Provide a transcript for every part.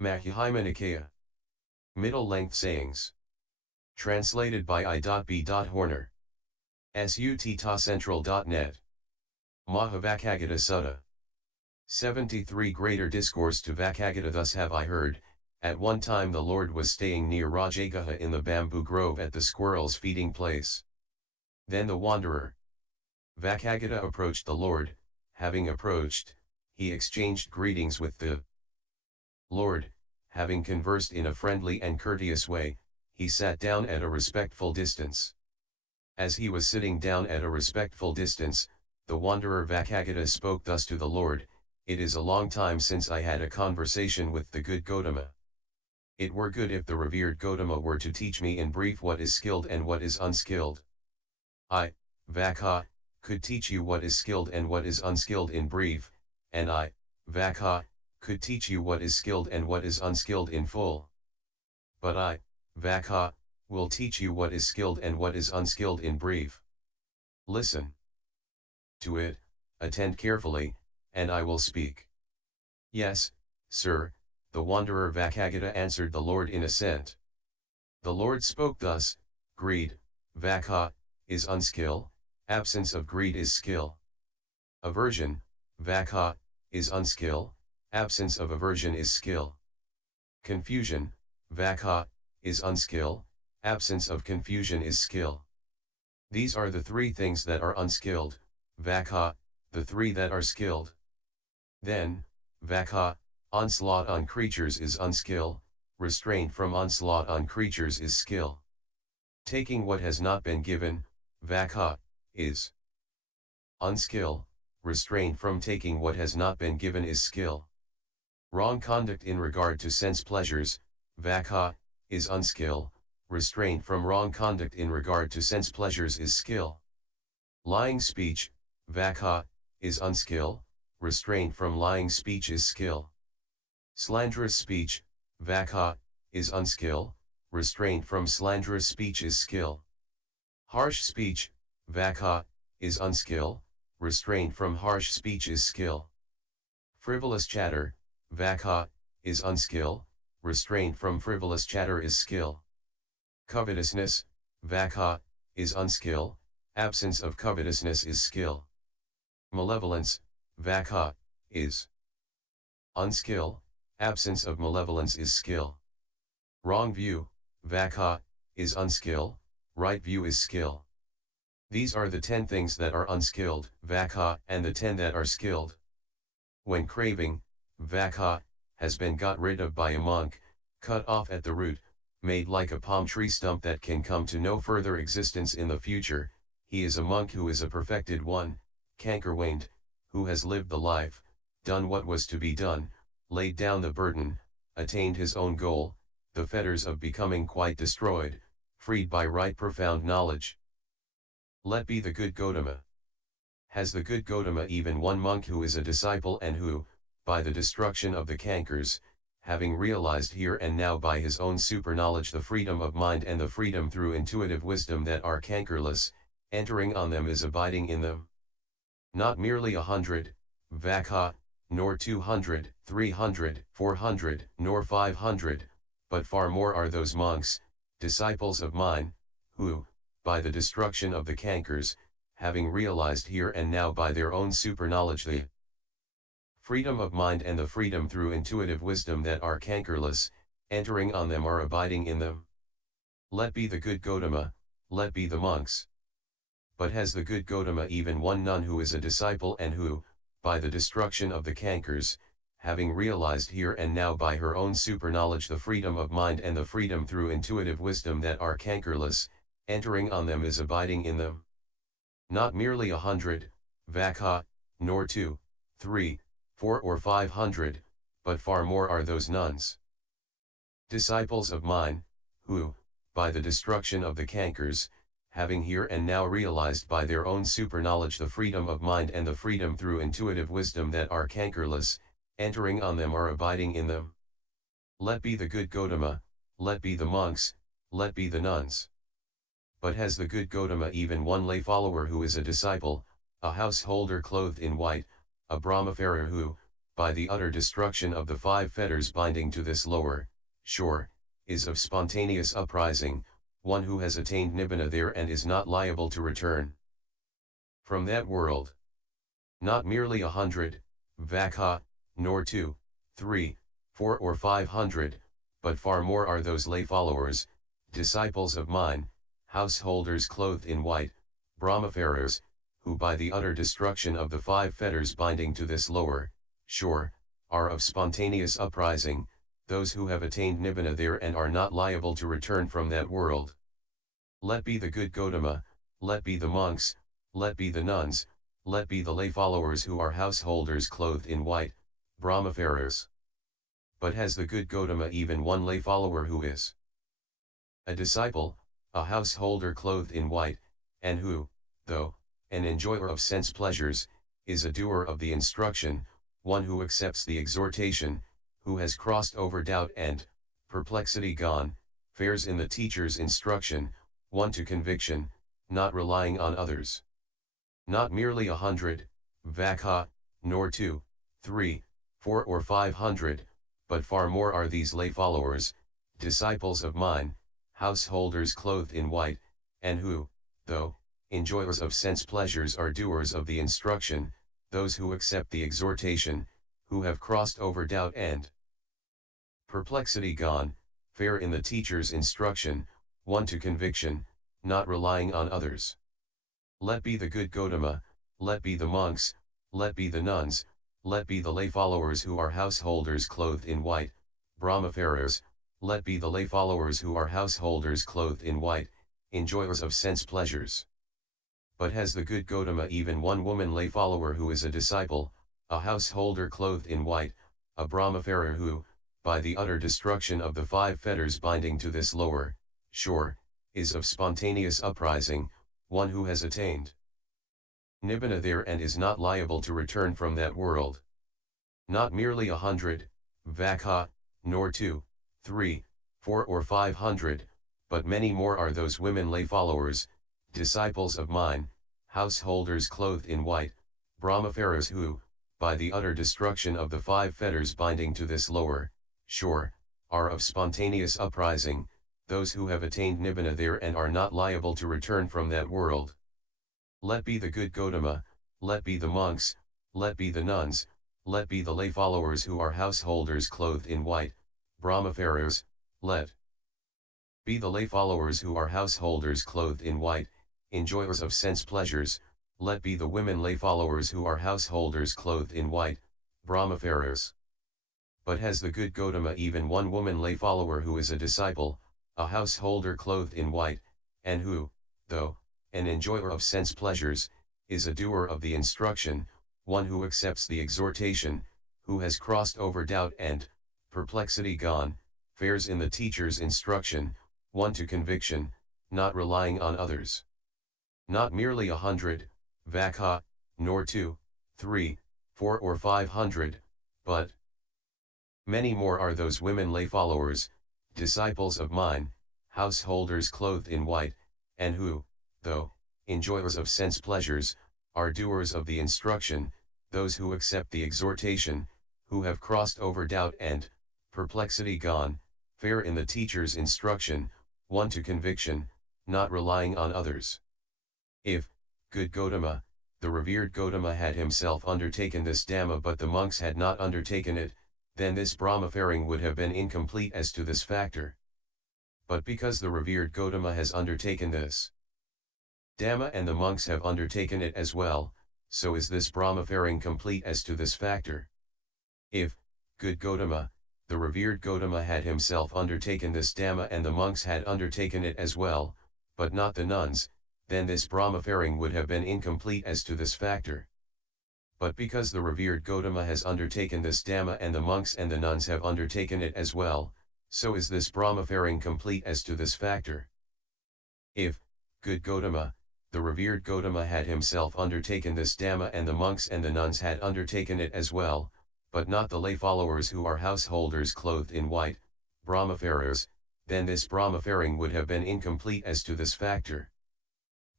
Mahihaimanikaya. Middle-length sayings. Translated by I.B.Horner. sut.central.net. Vacchagotta Sutta. 73 Greater Discourse to Vacchagotta. Thus have I heard, at one time the Lord was staying near Vacchagotta in the bamboo grove at the squirrels' feeding place. Then the wanderer Vacchagotta approached the Lord. Having approached, he exchanged greetings with the Lord. Having conversed in a friendly and courteous way, he sat down at a respectful distance. As he was sitting down at a respectful distance, the wanderer Vacchagotta spoke thus to the Lord: "It is a long time since I had a conversation with the good Gotama. It were good if the revered Gotama were to teach me in brief what is skilled and what is unskilled. I, Vaccha, could teach you what is skilled and what is unskilled in brief, and I, Vaccha, could teach you what is skilled and what is unskilled in full. But I, Vaccha, will teach you what is skilled and what is unskilled in brief. Listen to it, attend carefully, and I will speak." "Yes, sir," the wanderer Vacchagotta answered the Lord in assent. The Lord spoke thus: "Greed, Vaccha, is unskill, absence of greed is skill. Aversion, Vaccha, is unskill, absence of aversion is skill. Confusion, Vaccha, is unskill, absence of confusion is skill. These are the three things that are unskilled, Vaccha, the three that are skilled. Then, Vaccha, onslaught on creatures is unskill, restraint from onslaught on creatures is skill. Taking what has not been given, Vaccha, is unskill, restraint from taking what has not been given is skill. Wrong conduct in regard to sense pleasures, Vaccha, is unskill, restraint from wrong conduct in regard to sense pleasures is skill. Lying speech, Vaccha, is unskill, restraint from lying speech is skill. Slanderous speech, Vaccha, is unskill, restraint from slanderous speech is skill. Harsh speech, Vaccha, is unskill, restraint from harsh speech is skill. Frivolous chatter, Vaccha, is unskill, restraint from frivolous chatter is skill. Covetousness, Vaccha, is unskill, absence of covetousness is skill. Malevolence, Vaccha, is unskill, absence of malevolence is skill. Wrong view, Vaccha, is unskill, right view is skill. These are the 10 things that are unskilled, Vaccha, and the 10 that are skilled. When craving, Vaccha, has been got rid of by a monk, cut off at the root, made like a palm tree stump that can come to no further existence in the future, he is a monk who is a perfected one, canker-waned, who has lived the life, done what was to be done, laid down the burden, attained his own goal, the fetters of becoming quite destroyed, freed by right profound knowledge. Let be the good Gotama. Has the good Gotama even one monk who is a disciple and who, by the destruction of the cankers, having realized here and now by his own super-knowledge the freedom of mind and the freedom through intuitive wisdom that are cankerless, entering on them is abiding in them? Not merely 100, Vaccha, nor 200, 300, 400, nor 500, but far more are those monks, disciples of mine, who, by the destruction of the cankers, having realized here and now by their own super-knowledge the freedom of mind and the freedom through intuitive wisdom that are cankerless, entering on them are abiding in them. Let be the good Gotama, let be the monks. But has the good Gotama even one nun who is a disciple and who, by the destruction of the cankers, having realized here and now by her own super-knowledge the freedom of mind and the freedom through intuitive wisdom that are cankerless, entering on them is abiding in them? Not merely 100, Vaccha, nor 2, 3, 4 or 500, but far more are those nuns, disciples of mine, who, by the destruction of the cankers, having here and now realized by their own super-knowledge the freedom of mind and the freedom through intuitive wisdom that are cankerless, entering on them are abiding in them. Let be the good Gotama, let be the monks, let be the nuns. But has the good Gotama even one lay follower who is a disciple, a householder clothed in white, a Brahmachari who, by the utter destruction of the 5 fetters binding to this lower shore, is of spontaneous uprising, one who has attained nibbana there and is not liable to return from that world. Not merely 100, Vaccha, nor 2, 3, 4 or 500, but far more are those lay followers, disciples of mine, householders clothed in white, Brahmacharis, who by the utter destruction of the 5 fetters binding to this lower shore, are of spontaneous uprising, those who have attained nibbana there and are not liable to return from that world. Let be the good Gotama, let be the monks, let be the nuns, let be the lay followers who are householders clothed in white, Brahmacharis. But has the good Gotama even one lay follower who is a disciple, a householder clothed in white, and who, though an enjoyer of sense pleasures, is a doer of the instruction, one who accepts the exhortation, who has crossed over doubt and perplexity gone, fares in the teacher's instruction, one to conviction, not relying on others. Not merely 100, Vaccha, nor 2, 3, 4 or 500, but far more are these lay followers, disciples of mine, householders clothed in white, and who, though enjoyers of sense pleasures, are doers of the instruction, those who accept the exhortation, who have crossed over doubt and perplexity gone, fare in the teacher's instruction, one to conviction, not relying on others. Let be the good Gotama, let be the monks, let be the nuns, let be the lay followers who are householders clothed in white, Brahmacharis, let be the lay followers who are householders clothed in white, enjoyers of sense pleasures. But has the good Gotama even one woman lay follower who is a disciple, a householder clothed in white, a Brahmachari who, by the utter destruction of the 5 fetters binding to this lower shore, is of spontaneous uprising, one who has attained nibbana there and is not liable to return from that world. Not merely 100, Vaccha, nor 2, 3, 4 or 500, but many more are those women lay followers, disciples of mine, householders clothed in white, Brahmacharis who, by the utter destruction of the 5 fetters binding to this lower shore, are of spontaneous uprising, those who have attained nibbana there and are not liable to return from that world. Let be the good Gotama, let be the monks, let be the nuns, let be the lay followers who are householders clothed in white, Brahmacharis, let be the lay followers who are householders clothed in white, enjoyers of sense pleasures, let be the women lay followers who are householders clothed in white, Brahmacharis. But has the good Gotama even one woman lay follower who is a disciple, a householder clothed in white, and who, though an enjoyer of sense pleasures, is a doer of the instruction, one who accepts the exhortation, who has crossed over doubt and perplexity gone, fares in the teacher's instruction, one to conviction, not relying on others. Not merely 100, Vaccha, nor 2, 3, 4 or 500, but many more are those women lay followers, disciples of mine, householders clothed in white, and who, though enjoyers of sense pleasures, are doers of the instruction, those who accept the exhortation, who have crossed over doubt and perplexity gone, fare in the teacher's instruction, one to conviction, not relying on others. If, good Gotama, the revered Gotama had himself undertaken this Dhamma but the monks had not undertaken it, then this Brahmacharing would have been incomplete as to this factor. But because the revered Gotama has undertaken this Dhamma and the monks have undertaken it as well, so is this Brahmacharing complete as to this factor. If, good Gotama, the revered Gotama had himself undertaken this Dhamma and the monks had undertaken it as well, but not the nuns, then this Brahmacharing would have been incomplete as to this factor. But because the revered Gotama has undertaken this Dhamma and the monks and the nuns have undertaken it as well, so is this Brahmacharing complete as to this factor. If, good Gotama, the revered Gotama had himself undertaken this Dhamma and the monks and the nuns had undertaken it as well, but not the lay followers who are householders clothed in white, Brahmacharis, then this Brahmacharing would have been incomplete as to this factor.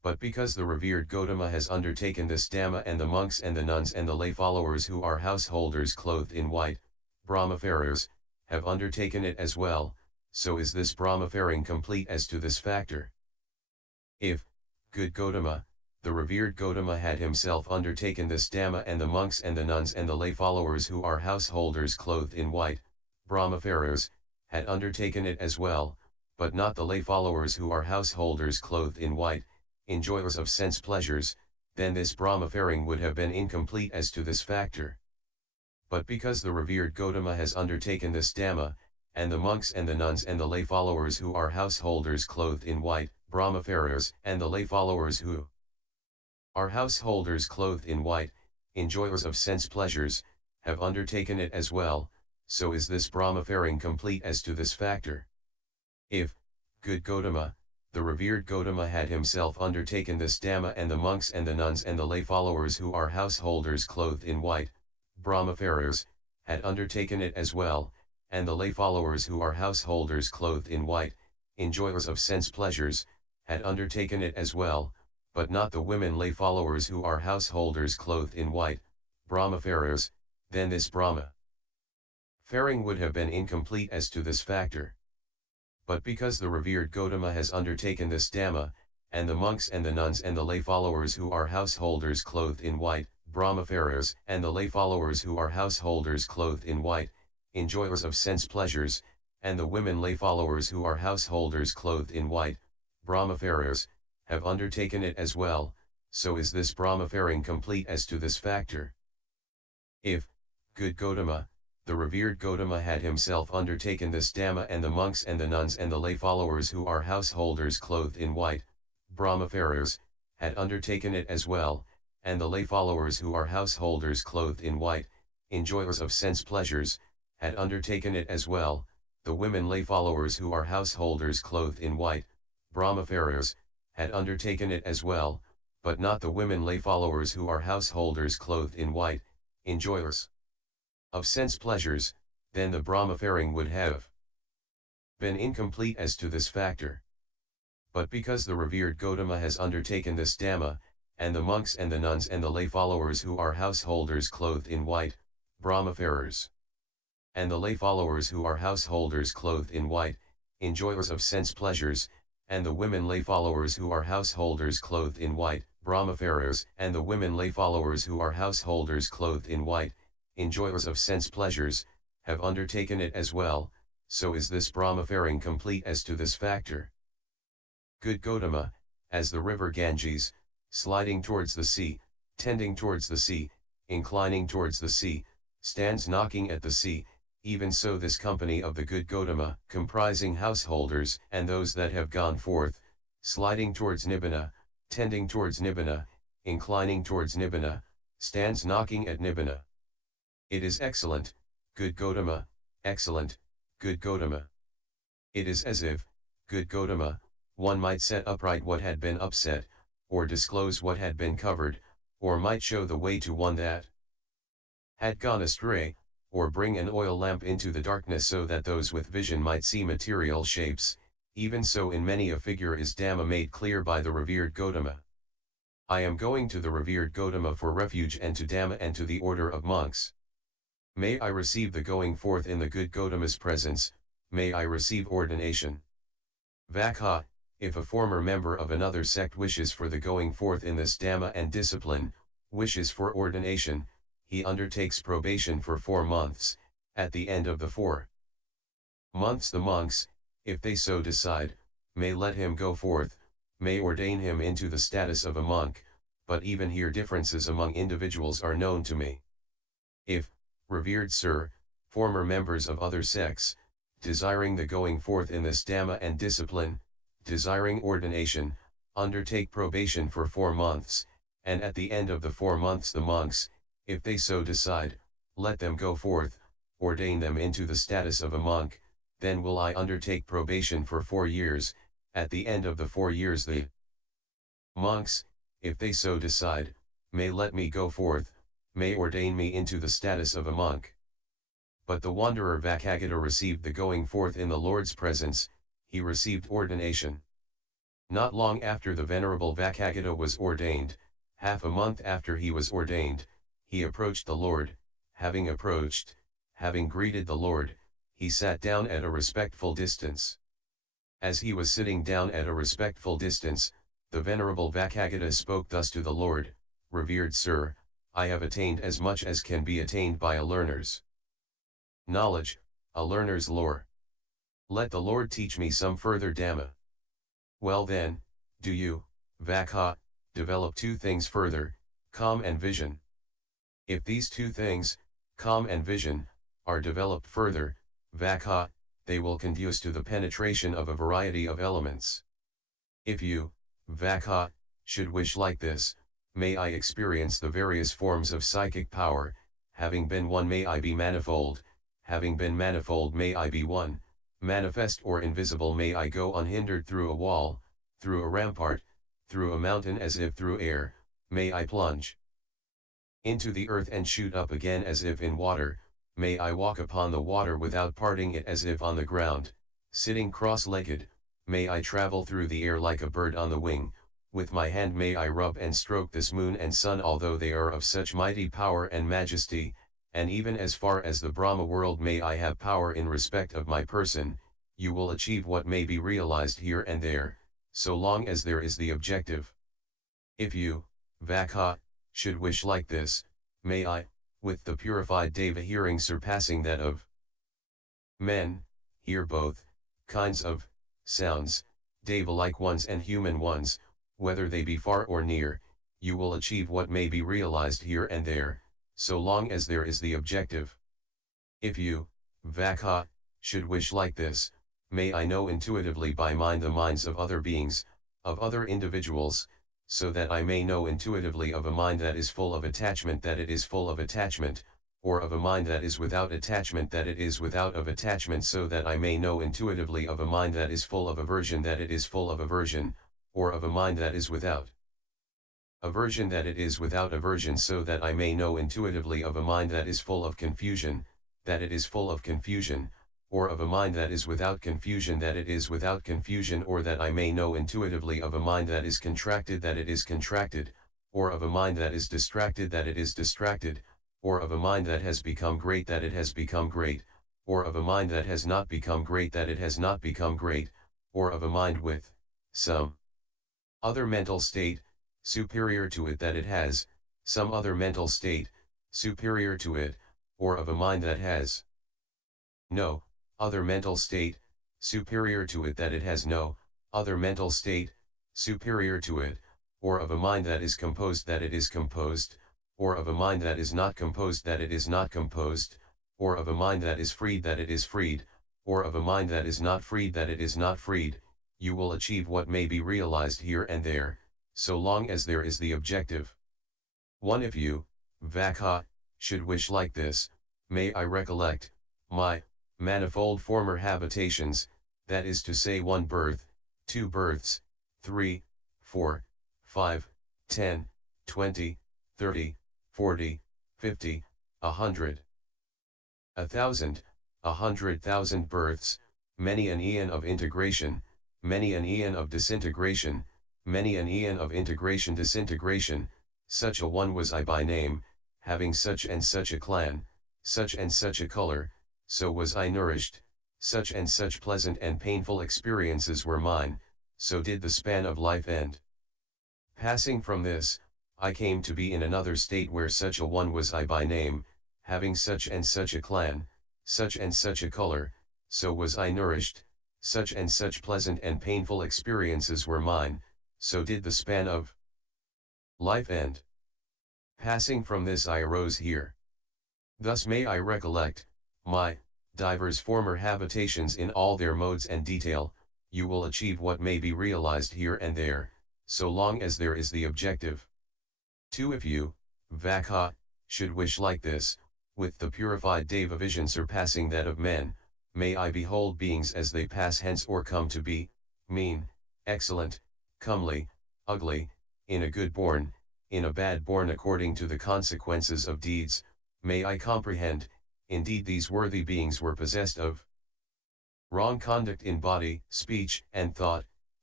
But because the revered Gotama has undertaken this Dhamma, and the monks and the nuns and the lay followers who are householders clothed in white, Brahmafarers, have undertaken it as well, so is this Brahmafaring complete as to this factor. If, good Gotama, the revered Gotama had himself undertaken this Dhamma, and the monks and the nuns and the lay followers who are householders clothed in white, Brahmafarers, had undertaken it as well, but not the lay followers who are householders clothed in white, enjoyers of sense pleasures, then this Brahmafaring would have been incomplete as to this factor. But because the revered Gotama has undertaken this Dhamma, and the monks and the nuns and the lay followers who are householders clothed in white, Brahmafarers, and the lay followers who are householders clothed in white, enjoyers of sense pleasures, have undertaken it as well, so is this Brahmafaring complete as to this factor. If, good Gotama, the revered Gotama had himself undertaken this Dhamma, and the monks and the nuns and the lay followers who are householders clothed in white, Brahmafarers, had undertaken it as well, and the lay followers who are householders clothed in white, enjoyers of sense pleasures, had undertaken it as well, but not the women lay followers who are householders clothed in white, Brahmafarers, then this Brahma-faring would have been incomplete as to this factor. But because the revered Gotama has undertaken this Dhamma, and the monks and the nuns and the lay followers who are householders clothed in white, Brahmafarers, and the lay followers who are householders clothed in white, enjoyers of sense pleasures, and the women lay followers who are householders clothed in white, Brahmafarers, have undertaken it as well, so is this Brahmafaring complete as to this factor. If, good Gotama, the revered Gotama had himself undertaken this Dhamma, and the monks and the nuns and the lay followers who are householders clothed in white, Brahmafarers, had undertaken it as well, and the lay followers who are householders clothed in white, enjoyers of sense pleasures, had undertaken it as well, the women lay followers who are householders clothed in white, Brahmafarers, had undertaken it as well, but not the women lay followers who are householders clothed in white, enjoyers of sense pleasures, then the Brahmafaring would have been incomplete as to this factor. But because the revered Gotama has undertaken this Dhamma, and the monks and the nuns and the lay followers who are householders clothed in white, Brahmafarers, and the lay followers who are householders clothed in white, enjoyers of sense pleasures, and the women lay followers who are householders clothed in white, Brahmafarers, and the women lay followers who are householders clothed in white, enjoyers of sense pleasures, have undertaken it as well, so is this Brahmafaring complete as to this factor. Good Gotama, as the river Ganges, sliding towards the sea, tending towards the sea, inclining towards the sea, stands knocking at the sea, even so this company of the good Gotama, comprising householders and those that have gone forth, sliding towards Nibbana, tending towards Nibbana, inclining towards Nibbana, stands knocking at Nibbana. It is excellent, good Gotama, excellent, good Gotama. It is as if, good Gotama, one might set upright what had been upset, or disclose what had been covered, or might show the way to one that had gone astray, or bring an oil lamp into the darkness so that those with vision might see material shapes, even so in many a figure is Dhamma made clear by the revered Gotama. I am going to the revered Gotama for refuge and to Dhamma and to the order of monks. May I receive the going forth in the good Gotama's presence, may I receive ordination. Vaccha, if a former member of another sect wishes for the going forth in this Dhamma and discipline, wishes for ordination, he undertakes probation for 4 months, at the end of the 4 months the monks, if they so decide, may let him go forth, may ordain him into the status of a monk, but even here differences among individuals are known to me. If, revered sir, former members of other sects, desiring the going forth in this Dhamma and discipline, desiring ordination, undertake probation for 4 months, and at the end of the 4 months the monks, if they so decide, let them go forth, ordain them into the status of a monk, then will I undertake probation for 4 years, at the end of the 4 years the monks, if they so decide, may let me go forth, may ordain me into the status of a monk. But the wanderer Vacchagotta received the going forth in the Lord's presence, he received ordination. Not long after the Venerable Vacchagotta was ordained, half a month after he was ordained, he approached the Lord. Having approached, having greeted the Lord, he sat down at a respectful distance. As he was sitting down at a respectful distance, the Venerable Vacchagotta spoke thus to the Lord: "Revered Sir, I have attained as much as can be attained by a learner's knowledge, a learner's lore. Let the Lord teach me some further Dhamma." Well then, do you, Vaccha, develop two things further, calm and vision. If these two things, calm and vision, are developed further, Vaccha, they will conduce to the penetration of a variety of elements. If you, Vaccha, should wish like this, may I experience the various forms of psychic power. Having been one, may I be manifold; having been manifold, may I be one; manifest or invisible, may I go unhindered through a wall, through a rampart, through a mountain, as if through air, may I plunge into the earth and shoot up again as if in water, may I walk upon the water without parting it as if on the ground, sitting cross-legged, may I travel through the air like a bird on the wing, with my hand may I rub and stroke this moon and sun, although they are of such mighty power and majesty, and even as far as the Brahma world may I have power in respect of my person. You will achieve what may be realized here and there, so long as there is the objective. If you, Vaccha, should wish like this, may I, with the purified Deva hearing surpassing that of men, hear both kinds of sounds, Deva-like ones and human ones, whether they be far or near. You will achieve what may be realized here and there, so long as there is the objective. If you, Vaccha, should wish like this, may I know intuitively by mind the minds of other beings, of other individuals, so that I may know intuitively of a mind that is full of attachment that it is full of attachment, or of a mind that is without attachment that it is without of attachment, so that I may know intuitively of a mind that is full of aversion that it is full of aversion, or of a mind that is without aversion that it is without aversion, so that I may know intuitively of a mind that is full of confusion, that it is full of confusion, or of a mind that is without confusion that it is without confusion, or that I may know intuitively of a mind that is contracted that it is contracted, or of a mind that is distracted that it is distracted, or of a mind that has become great that it has become great, or of a mind that has not become great that it has not become great, or of a mind with some other mental state superior to it that it has some other mental state superior to it, or of a mind that has no other mental state superior to it that it has no other mental state superior to it, or of a mind that is composed that it is composed, or of a mind that is not composed that it is not composed, or of a mind that is freed that it is freed, or of a mind that is not freed that it is not freed. You will achieve what may be realized here and there, so long as there is the objective. One, if you, Vaccha, should wish like this, may I recollect my manifold former habitations, that is to say 1 birth, 2 births, 3, 4, 5, 10, 20, 30, 40, 50, 100, 1,000, 100,000 births, many an eon of integration, many an eon of disintegration, many an eon of integration disintegration. Such a one was I by name, having such and such a clan, such and such a color, so was I nourished, such and such pleasant and painful experiences were mine, so did the span of life end. Passing from this, I came to be in another state where such a one was I by name, having such and such a clan, such and such a color, so was I nourished, such and such pleasant and painful experiences were mine, so did the span of life end. Passing from this I arose here. Thus may I recollect my divers former habitations in all their modes and detail. You will achieve what may be realized here and there, so long as there is the objective. 2. If you, Vaccha, should wish like this, with the purified Deva vision surpassing that of men, may I behold beings as they pass hence or come to be, mean, excellent, comely, ugly, in a good born, in a bad born according to the consequences of deeds. May I comprehend, indeed these worthy beings were possessed of wrong conduct in body, speech, and thought,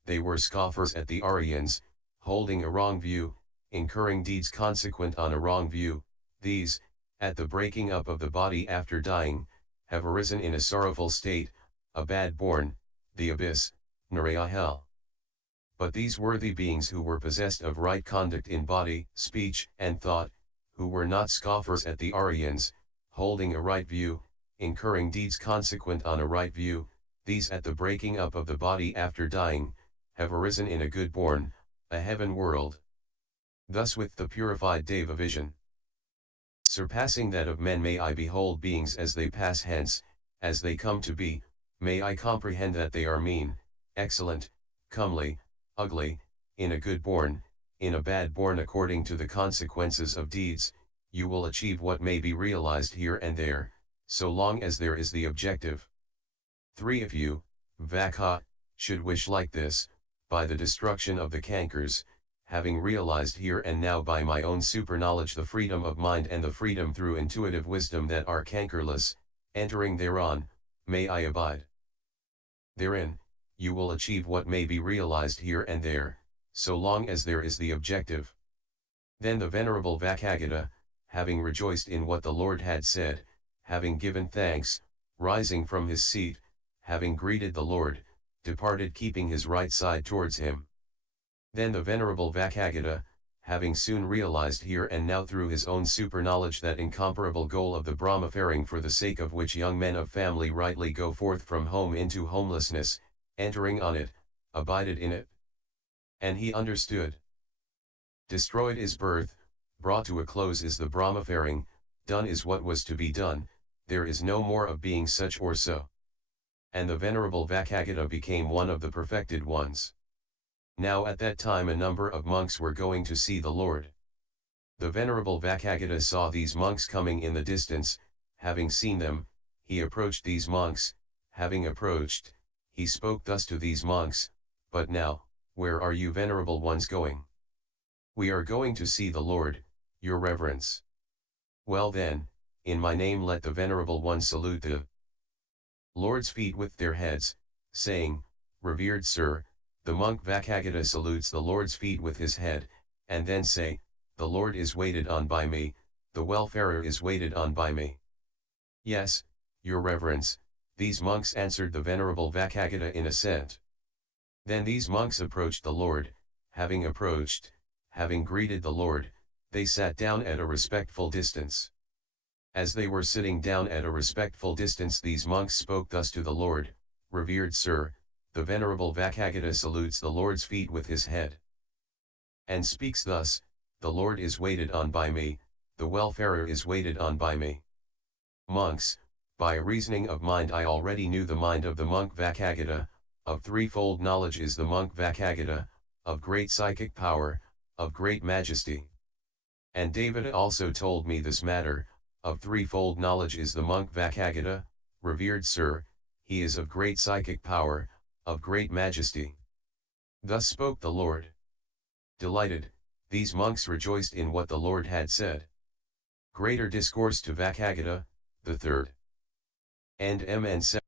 they were scoffers at the Aryans, holding a wrong view, incurring deeds consequent on a wrong view. These, at the breaking up of the body after dying, have arisen in a sorrowful state, a bad born, the abyss, Naraya hell. But these worthy beings who were possessed of right conduct in body, speech, and thought, who were not scoffers at the Aryans, holding a right view, incurring deeds consequent on a right view, these at the breaking up of the body after dying, have arisen in a good born, a heaven world. Thus with the purified Deva vision, surpassing that of men, may I behold beings as they pass hence, as they come to be, may I comprehend that they are mean, excellent, comely, ugly, in a good born, in a bad born according to the consequences of deeds. You will achieve what may be realized here and there, so long as there is the objective. 3. If you, Vaccha, should wish like this, by the destruction of the cankers, having realized here and now by my own superknowledge the freedom of mind and the freedom through intuitive wisdom that are cankerless, entering thereon, may I abide therein, you will achieve what may be realized here and there, so long as there is the objective. Then the Venerable Vacchagotta, having rejoiced in what the Lord had said, having given thanks, rising from his seat, having greeted the Lord, departed keeping his right side towards him. Then the Venerable Vacchagotta, having soon realized here and now through his own superknowledge that incomparable goal of the Brahma faring for the sake of which young men of family rightly go forth from home into homelessness, entering on it, abided in it. And he understood. Destroyed is birth, brought to a close is the Brahma faring, done is what was to be done, there is no more of being such or so. And the Venerable Vacchagotta became one of the perfected ones. Now at that time a number of monks were going to see the Lord. The Venerable Vacchagotta saw these monks coming in the distance. Having seen them, he approached these monks. Having approached, he spoke thus to these monks, "But now, where are you venerable ones going?" "We are going to see the Lord, your reverence." "Well then, in my name let the venerable ones salute the Lord's feet with their heads, saying, 'Revered sir.' The monk Vacchagotta salutes the Lord's feet with his head, and then say, 'The Lord is waited on by me, the welfarer is waited on by me.' 'Yes, your reverence,' these monks answered the Venerable Vacchagotta in assent. Then these monks approached the Lord. Having approached, having greeted the Lord, they sat down at a respectful distance. As they were sitting down at a respectful distance, these monks spoke thus to the Lord, 'Revered sir, the Venerable Vacchagotta salutes the Lord's feet with his head, and speaks thus, "The Lord is waited on by me, the welfarer is waited on by me." Monks, by reasoning of mind I already knew the mind of the monk Vacchagotta, of threefold knowledge is the monk Vacchagotta, of great psychic power, of great majesty. And David also told me this matter, of threefold knowledge is the monk Vacchagotta, revered sir, he is of great psychic power, of great majesty. Thus spoke the Lord. Delighted, these monks rejoiced in what the Lord had said. Greater Discourse to Vacchagotta, the third. And M. and